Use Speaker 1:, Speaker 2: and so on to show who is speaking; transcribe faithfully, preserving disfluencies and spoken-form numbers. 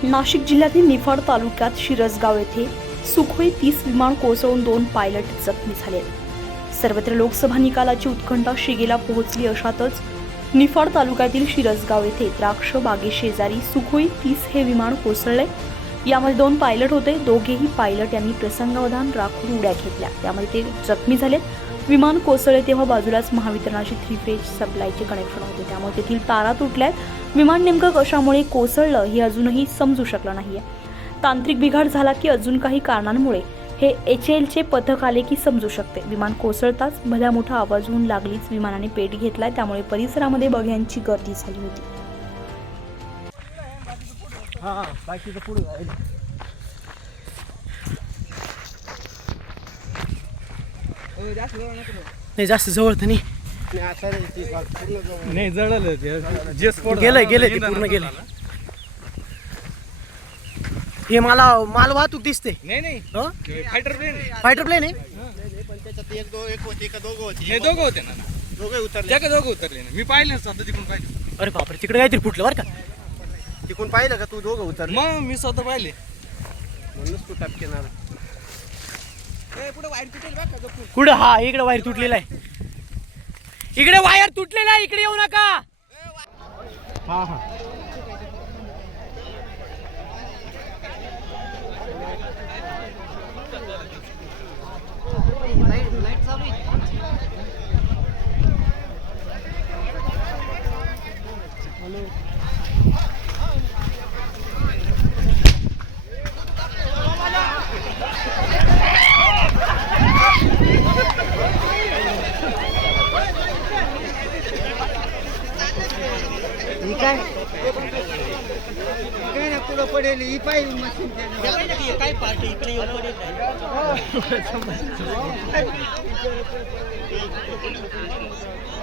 Speaker 1: नाशिक जिल्ह्यातील निफाड तालुक्यात शिरसगाव येथे सुखोई तीस विमान कोसळून दोन पायलट जखमी झाले. सर्वत्र लोकसभा निकालाची उत्कंठा शिगेला पोहोचली अशातच निफाड तालुक्यातील शिरसगाव येथे द्राक्ष बागेशेजारी सुखोई तीस हे विमान कोसळले. यामध्ये दोन पायलट होते. दोघेही पायलट यांनी प्रसंगावधान राखून उड्या घेतल्या, त्यामध्ये ते जखमी झाले. विमान कोसळले तेव्हा बाजूलाच महावितरणाची थ्री फेज सप्लायचे कनेक्शन होते, त्यामुळे तेथील तारा तुटल्यात. विमान नेमकं कशामुळे कोसळलं हे अजूनही समजू शकलं नाहीये. तांत्रिक बिघाड झाला की अजून काही कारणांमुळे हे एच एलचे पथक आले की समजू शकते. विमान कोसळताच भल्या मोठा आवाज होऊन लागलीच विमानाने पेट घेतलाय, त्यामुळे परिसरामध्ये बघ्यांची गर्दी झाली होती.
Speaker 2: हा बाकीचं पुढे नाही, जास्त जवळ तर नाही
Speaker 3: नाही जळलं ते जे स्पॉट
Speaker 2: गेलंय गेलंय ते पूर्ण गेलंय. हे मला माल वाहतूक दिसते.
Speaker 3: नाही नाही
Speaker 2: हो
Speaker 3: फायटर प्लेन
Speaker 2: फायटर प्लेन आहे.
Speaker 4: पण त्याच्यात एक दो एक होती का दोघं होती
Speaker 3: हे दोघं होते ना
Speaker 4: दोघे उतरले
Speaker 3: त्या का दोघं उतरले ना. मी पाहिले स्वतः तिकडून पाहिले.
Speaker 2: अरे बापरे, तिकडे काहीतरी फुटलं बरं का.
Speaker 4: तिकून पाहिलं का तू दोघं उतरले
Speaker 3: मग मी स्वतः पाहिले.
Speaker 4: म्हणूनच तू टपकेणार.
Speaker 2: कुठं? हा इकडे वायर तुटलेला आहे. इकडे वायर तुटलेला आहे, इकडे येऊ नका.
Speaker 4: हा हा काय काय ना पुढं पडेल ही पाहिजे मशीन
Speaker 2: काय पार्टी इकडे येऊन पडेल.